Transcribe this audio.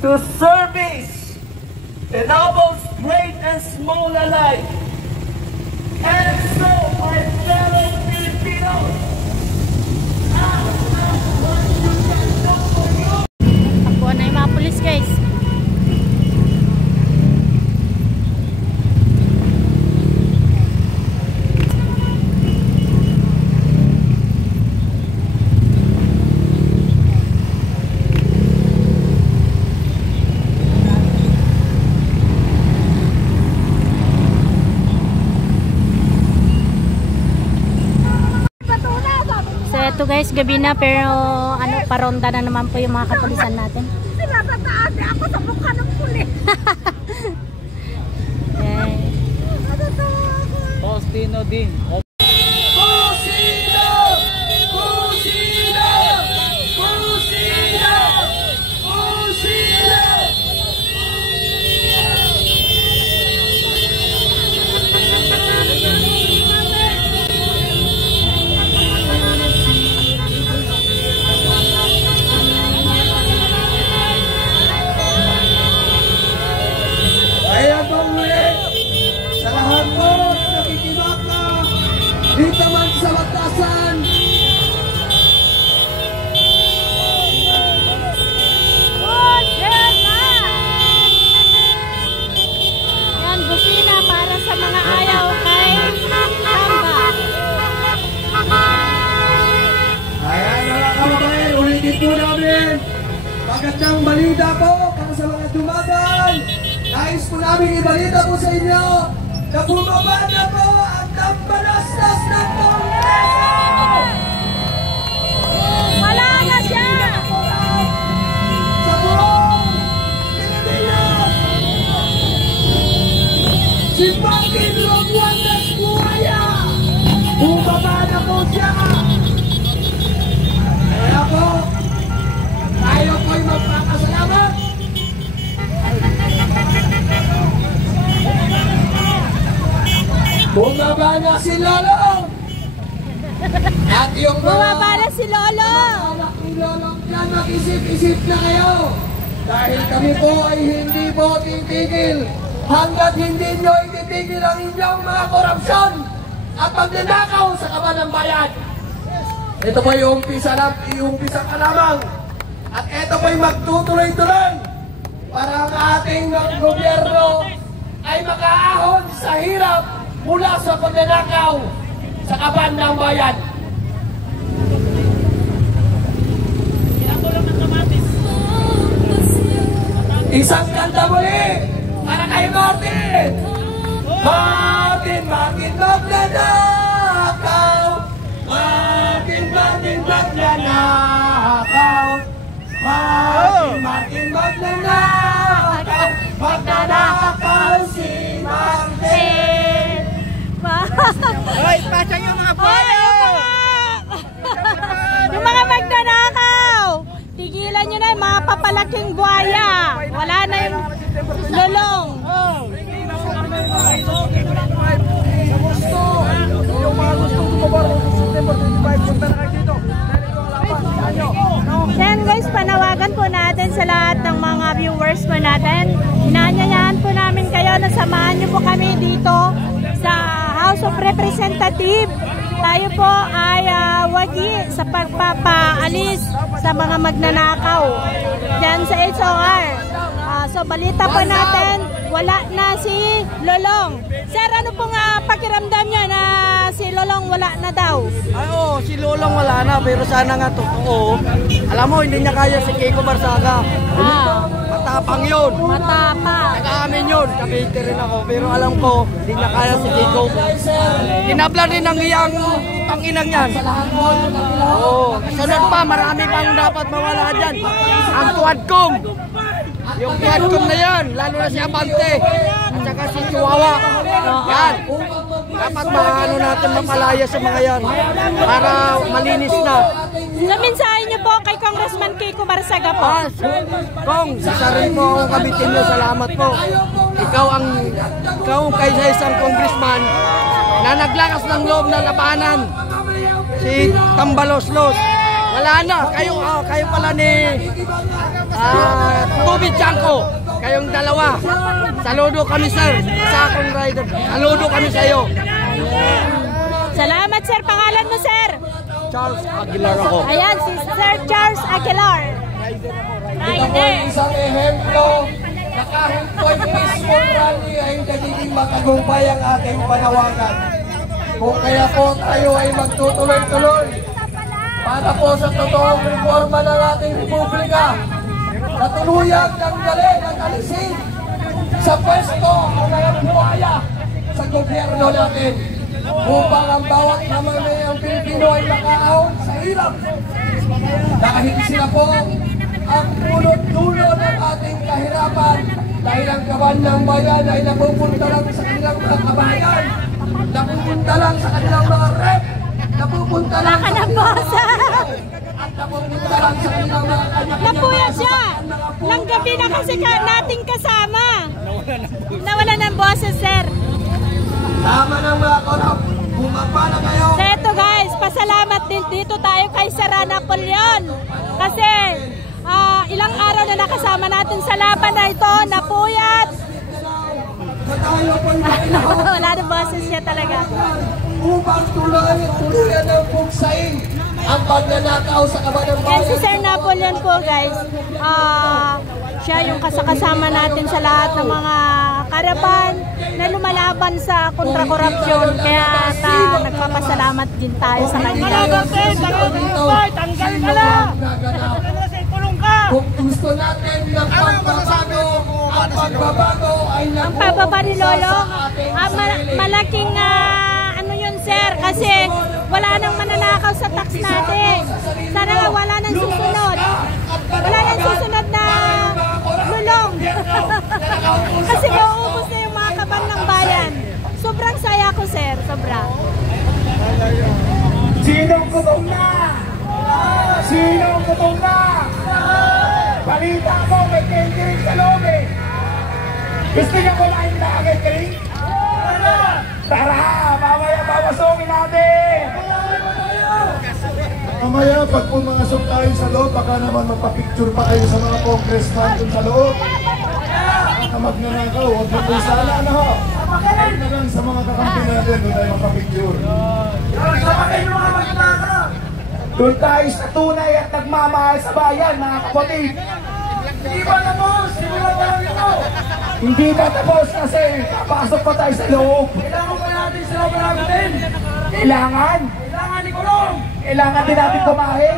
to service the nobles great and small alike. And so, my fellow Filipinos, takbuhan na yung mga pulis, guys. Ito guys, gabi na pero ano, paronda na naman po yung mga kapulisan natin. Sinatataas ako sa mukha ng pulis. Faustino din. Kusina! Kusina! Kusina! Kusina! Kaya muli sa lahat mo nakikibaka dito man sa batasan. Yan, busina para sa mga ayaw kay Samba. Ayan mga kababayan, ulitin po namin. Magandang balita po para sa mga dumagal. Nais po namin ibalita po sa inyo na bumaba na po ang dambalastas ng Kongreso! Wala na siya! Sa buong Pilipinas! Si Martin Romualdez Buaya! Bumaba na po siya! Kaya po, tayo po'y magpapasalamat! Bumaba na si Lolo! At yung Bumaba na si Lolo! anak ni Lolo dyan, mag-isip-isip na kayo! Dahil kami po ay hindi po titigil hanggat hindi nyo ititigil ang inyong mga korupsyon at pagnanakaw sa kaban ng bayan. Ito po yung umpisa ka lamang. At ito po yung magtutuloy-tuloy para ang ating gobyerno ay makaahon sa hirap mula sa pagnanakaw sa kaban ng bayan. Isang kanta muli para kay Martin! Martin, Martin, magnanakaw! Martin, Martin, magnanakaw! Martin, Martin, magnanakaw! Magnanakaw si Martin! Hoy, pasang yung mga boyo! Yung mga magnanakaw! Tigilan nyo na yung mga papalaking buhaya! Wala na yung lulong! Yung mga gusto kumabaro sa September 25, punta na kayo dito. Then guys, panawagan po natin sa lahat ng mga viewers po natin. Inaanyayahan po namin kayo na samahan nyo po kami dito sa House of Representatives. Tayo po ay wagi sa pagpapaalis sa mga magnanakaw dyan sa HOR. So balita po natin, wala na si Lolong. Sir, ano pong pakiramdam niya na si Lolong wala na daw? Ay, oo, si Lolong wala na, pero sana nga totoo. Alam mo, hindi niya kaya si Kiko Barsaga. Matapang yun. Matapang. Nag-aamin yun. Kabiti rin ako, pero alam ko, hindi niya kaya si Kiko. Tinabla rin ang iyang panginang yan. Oo. Sunod pa, marami pang dapat mawala dyan. Ang tuwadkong. Yung tuwadkong na yan, lalo na si Abante. At saka si Chihuahua. Yan. Dapat maano natin mapalaya sa mga yan. Para malinis na. Sa mensahe niyo po kay Congressman Kiko Barsaga po. Kong, isa rin po akong kabitin mo. Salamat po. Ikaw kaysa isang congressman na naglakas ng loob na labanan si Tambaloslos. Wala na. Kayo pala ni Tubig Chanko. Kayong dalawa. Saludo kami, sir. Sa akong rider. Saludo kami sa iyo. Salamat, sir. Pangalan mo, sir? Charles Aguilar ako. Ayan, si Sir Charles Aguilar. Ito po ay isang ehemplo na kahit po'y peaceful rally ay nagiging matagumpay ang ating panawagan. Kung kaya po tayo ay magtutuloy-tuloy para po sa totoong reforma ng ating republika na tuluyang tanggalin at alisin sa pwesto ang mga buhaya sa gobyerno natin upang ang bawat mamamayang Pilipino ay makaahon sa hirap. Dahil sila po ang punot-dulo ng ating kahirapan dahil ang kaban ng bayan ay napupunta lang sa kanilang mga kabayan, napupunta lang sa kanilang mga rep, napupunta lang sa kanilang mga at napupunta lang sa kanilang mga Napuyat siya. Lang gabi na kasi nating kasama. Nawala ng boses, sir. tama ng mga korap. Bumaba na kayo. So ito guys, pasalamat din dito tayo kay Sara Napoleon. Kasi ilang araw na nakasama natin sa laban na ito, napuyat. Wala na boses siya talaga. Upang tuluyan ng pugsain ang pagnanakaw sa kabanang Kaya si bayan. Sir Napoleon po guys, siya yung kasama natin sa lahat ng mga karaban na lumalaban sa kontra-korupsyon. Kaya nagpapasalamat din tayo sa kanya. Tanggal ka na! Kung gusto natin ng pagbabago, ang pagbabago ay Ang pababa ni Lolo, malaking ano yun sir, kasi wala nang mananakaw sa tax natin. Sana nga wala nang susunod. Wala nang susunod na lulong. Kasi mauubos na yung mga kaban ng bayan. Sobrang saya ko sir, sobra. Sinong gutom na? Sinong gutom na? Balita mo, may catering sa loob eh. Gusto niyo kumain na catering? Tara, mamaya papasungin natin! Mamaya, pag pumasok tayo sa loob, baka naman magpa-picture pa kayo sa mga congressman dun sa loob. Baka magnanakaw, huwag mo po sana, ano ho? Huwag na lang sa mga kakampi natin, doon tayo magpa-picture. Doon tayo sa tunay at nagmamahal sa bayan, mga kapatid. Hindi ba tapos? Hindi ba tapos kasi papasok pa tayo sa loob. Kailangan pa natin sila paragutin. Kailangan? Kailangan ni Kulong. Kailangan din natin kumain.